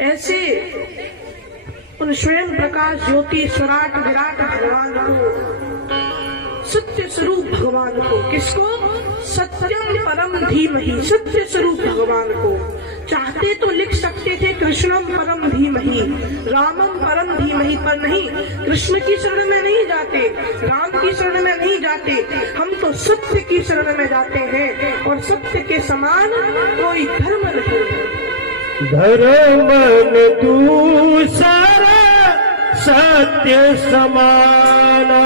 ऐसे उन स्वयं प्रकाश ज्योति स्वराट विराट भगवान को, सत्य स्वरूप भगवान को, किसको? सत्यम परम धीमहि, सत्य स्वरूप भगवान को। चाहते तो लिख सकते थे कृष्णम परम धीमहि, रामम परम धीमहि, पर नहीं, कृष्ण की शरण में नहीं जाते, राम की शरण में नहीं जाते, हम तो सत्य की शरण में जाते हैं। और सत्य के समान कोई धर्म नहीं है। धर्म दूसरा सत्य समाना,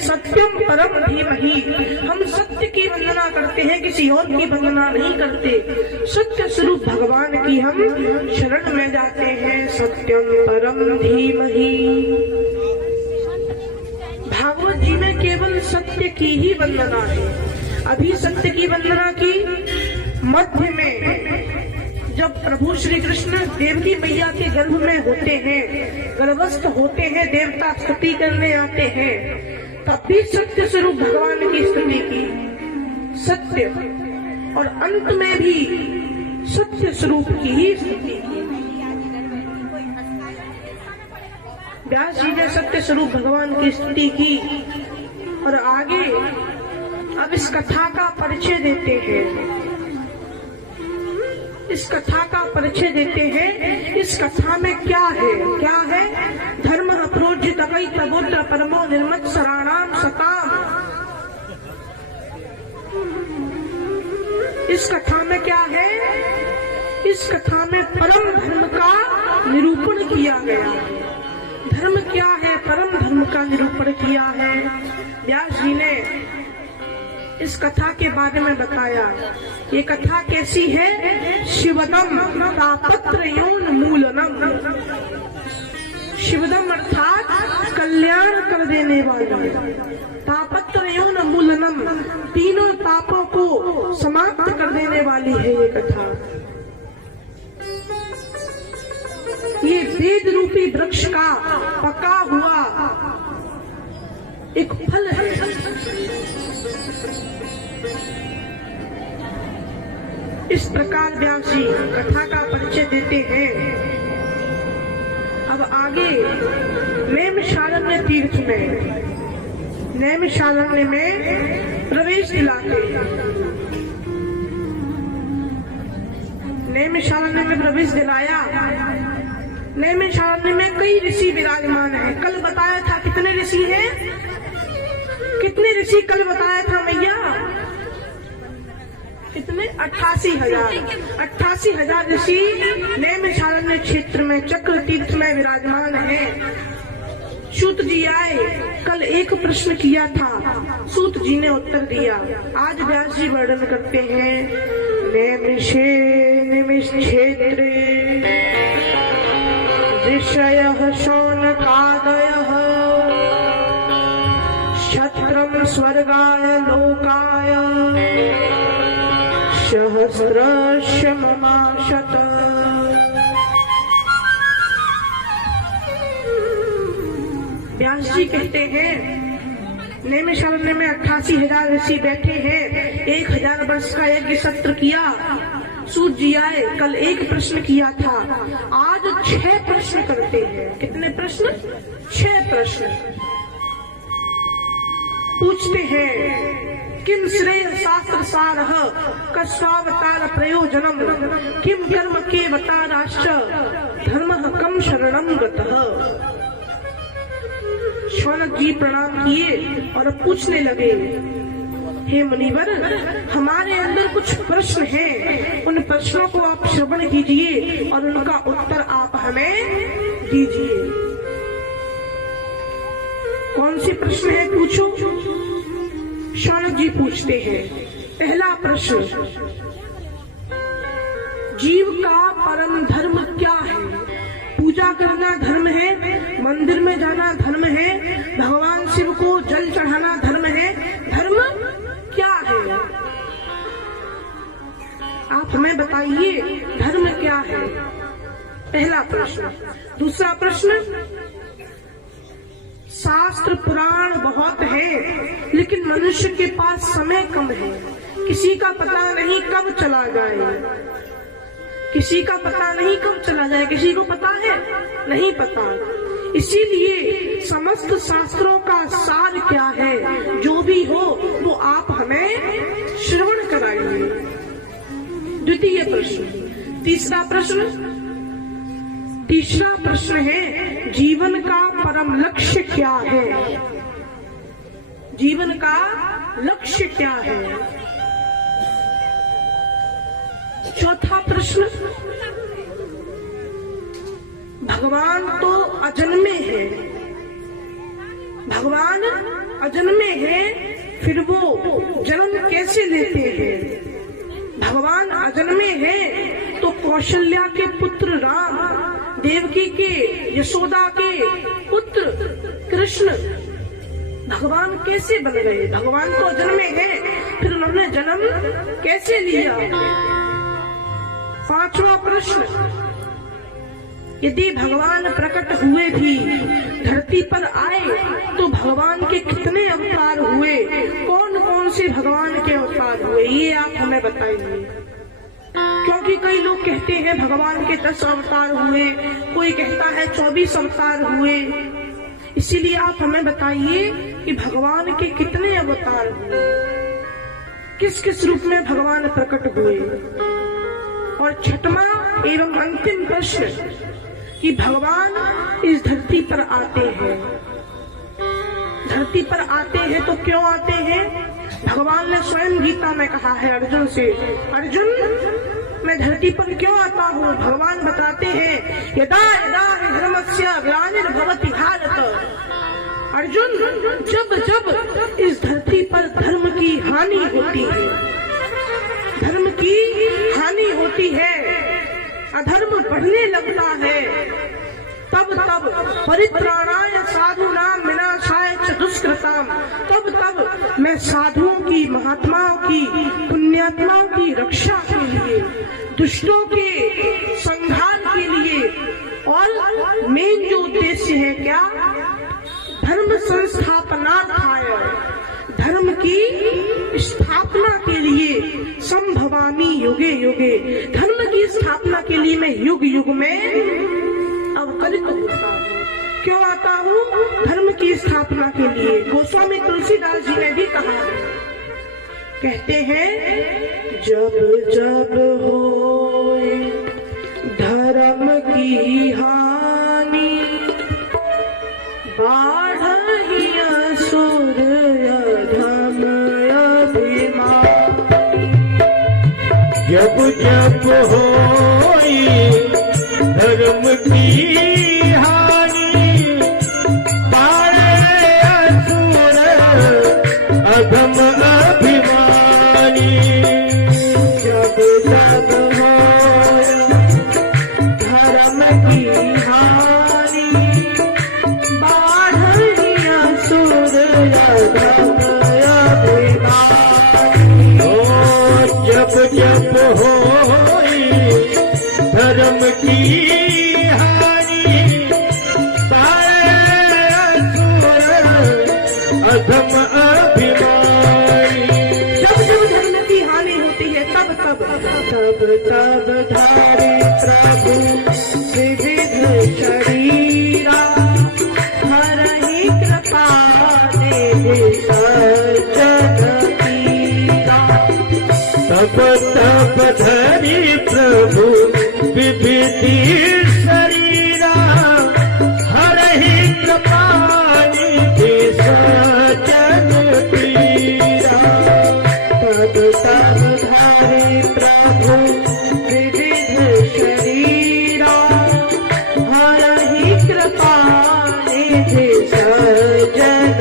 सत्यम परम धीमहि, हम सत्य की वंदना करते हैं, किसी और की वंदना नहीं करते। सत्य स्वरूप भगवान की हम शरण में जाते हैं। सत्यम परम धीमहि। भागवत जी में केवल सत्य की ही वंदना है। अभी सत्य की वंदना की, मध्य में जब प्रभु श्री कृष्ण देवकी मैया के गर्भ में होते हैं, गर्भस्थ होते हैं, देवता स्तुति करने आते हैं, तब भी सत्य स्वरूप भगवान की स्तुति की, सत्य, और अंत में भी सत्य स्वरूप की ही स्तुति की। व्यास जी ने सत्य स्वरूप भगवान की स्तुति की और आगे अब इस कथा का परिचय देते हैं। इस कथा का परिचय देते हैं। इस कथा में क्या है? क्या है? धर्म प्रोज्जित तबोत्र परमो निर्मत्सराणाम सताम। इस कथा में क्या है? इस कथा में परम धर्म का निरूपण किया गया। धर्म क्या है? परम धर्म का निरूपण किया है। व्यास जी ने इस कथा के बारे में बताया। ये कथा कैसी है? शिवदम तापत्रयोन मूलनम। शिवदम अर्थात कल्याण कर देने वाली, तापत्रयोन मूलनम, तीनों तापों को समाप्त कर देने वाली है ये कथा। ये वेद रूपी वृक्ष का पका हुआ एक फल है। इस प्रकार व्यास जी कथा का परिचय देते हैं। अब आगे नैमिषारण्य तीर्थ में, नैमिषारण्य में प्रवेश दिलाते हैं। नैमिषारण्य में प्रवेश दिलाया। नैमिषारण्य में कई ऋषि विराजमान हैं। कल बताया था कितने ऋषि हैं? कितने ऋषि कल बताया था मैया? कितने? 88,000। 88,000 ऋषि नैमिषारण्य क्षेत्र में चक्र तीर्थ में विराजमान हैं। सूत जी आए, कल एक प्रश्न किया था, सूत जी ने उत्तर दिया। आज व्यास जी वर्णन करते हैं। नैमिषे निमिष क्षेत्रे ऋषयः शौनकादयः क्षत्रं स्वर्गाय लोकाय सहस्रस्य ममाशत। व्यास जी कहते हैं नैमिषारण्य में 88,000 ऋषि बैठे हैं। 1000 वर्ष का यज्ञ सत्र किया। सूत जी आए, कल एक प्रश्न किया था, आज 6 प्रश्न करते हैं। कितने प्रश्न? 6 प्रश्न पूछते हैं। किम श्रेय शास्त्र सारः कस्वावतार प्रयोजनम किम कर्म केवताराश्च धर्मः कम शरणं गतः। शौनक जी प्रणाम किए और पूछने लगे, हे मुनिवर, हमारे अंदर कुछ प्रश्न हैं, उन प्रश्नों को आप श्रवण कीजिए और उनका उत्तर आप हमें दीजिए। कौन सी प्रश्न है पूछो। शौनक जी पूछते हैं, पहला प्रश्न, जीव का परम धर्म क्या है? पूजा करना धर्म है, मंदिर में जाना धर्म है, भगवान शिव को जल चढ़ाना धर्म है, धर्म क्या है? आप हमें बताइए धर्म क्या है? पहला प्रश्न। दूसरा प्रश्न, शास्त्र पुराण बहुत है लेकिन मनुष्य के पास समय कम है, किसी का पता नहीं कब चला जाए, किसी का पता नहीं कब चला जाए, किसी को पता है नहीं पता। इसीलिए समस्त शास्त्रों का सार क्या है, जो भी हो वो आप हमें श्रवण कराइए। द्वितीय प्रश्न। तीसरा प्रश्न है, जीवन का परम लक्ष्य क्या है? जीवन का लक्ष्य क्या है? चौथा प्रश्न, भगवान तो अजन्मे है, भगवान अजन्मे हैं, फिर वो जन्म कैसे लेते हैं? भगवान अजन्मे हैं तो कौशल्या के पुत्र राम, देवकी के, यशोदा के पुत्र कृष्ण भगवान कैसे बन गए? भगवान तो अजन्मे हैं, फिर उन्होंने जन्म कैसे लिया? पांचवा प्रश्न, यदि भगवान प्रकट हुए भी धरती पर आए तो भगवान के कितने अवतार हुए? कौन कौन से भगवान के अवतार हुए? ये आप हमें बताइए। क्योंकि कई लोग कहते हैं भगवान के 10 अवतार हुए, कोई कहता है 24 अवतार हुए। इसीलिए आप हमें बताइए कि भगवान के कितने अवतार हुए, किस किस रूप में भगवान प्रकट हुए? और छठवां एवं अंतिम प्रश्न कि भगवान इस धरती पर आते हैं, धरती पर आते हैं तो क्यों आते हैं? भगवान ने स्वयं गीता में कहा है अर्जुन से, अर्जुन मैं धरती पर क्यों आता हूँ? भगवान बताते हैं, यदा यदा हि धर्मस्य ग्लानिर्भवति भारत। अर्जुन, जब जब इस धरती पर धर्म की हानि होती है, धर्म की हानि होती है, अधर्म बढ़ने लगता है, तब तब परित्राणाय साधूनां विनाशाय च दुष्कृताम्, तब तब मैं साधुओं की, महात्माओं की, पुण्यात्माओं की रक्षा के लिए, दुष्टों के संहार के लिए, और मेन जो उद्देश्य है क्या? धर्म संस्थापनार्थाय, धर्म की स्थापना के लिए, संभवामि युगे युगे, धर्म की स्थापना के लिए मैं युग युग में अवतरित होता हूँ। क्यों आता हूँ? धर्म की स्थापना के लिए। गोस्वामी तुलसीदास जी ने भी कहा है, कहते हैं, जब जब होए धर्म की हानि, बाढ़हि असुर अधम अभिमान। जब जब होई धर्म की हानि, बाढ़े असुर अधम अभिमानी। जब जब होए धर्म की हानि, बाढ़हि असुर अधम अभिमानी। जब जब होई धर्म की हानि, बाढ़े असुर अधम अभिमानी। जब जब धर्म की हानि होती है तब तब धारे प्रभु विविध शरीरा, हरहि कृपा देहि सज्जन पीरा। तब तब धरि प्रभु विविधि शरीरा, हरहि कृपा निधि सज्जन पीरा। तब तब धारे प्रभु विविध शरीरा, हरहि कृपा निधि सज्जन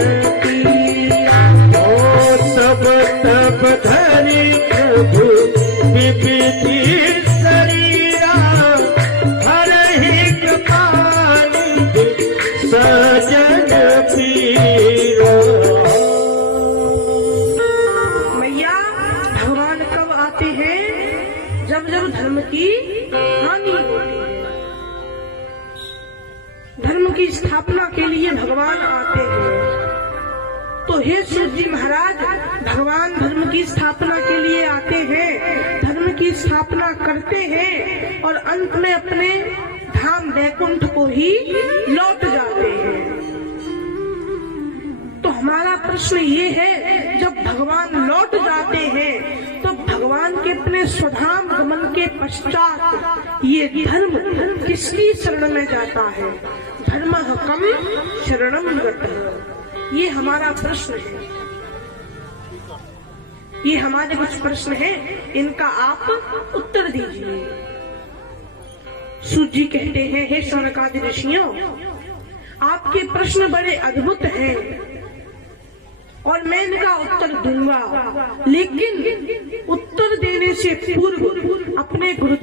की हानि होती है। धर्म की स्थापना के लिए भगवान आते हैं। तो हे सूत जी महाराज, भगवान धर्म की स्थापना के लिए आते हैं, धर्म की स्थापना करते हैं और अंत में अपने धाम वैकुंठ को ही लौट जाते हैं। तो हमारा प्रश्न ये है, जब भगवान लौट जाते हैं तो भगवान के अपने स्वधाम गमन के पश्चात ये धर्म किसकी शरण में जाता है? धर्मः कम शरणं गतः। ये हमारा प्रश्न है। ये हमारे कुछ प्रश्न हैं, इनका आप उत्तर दीजिए। सूत जी कहते हैं, हे शौनकादि ऋषियों, आपके प्रश्न बड़े अद्भुत हैं और मैं इनका उत्तर दूंगा, लेकिन उत्तर देने से पूर्व अपने गुरुदेव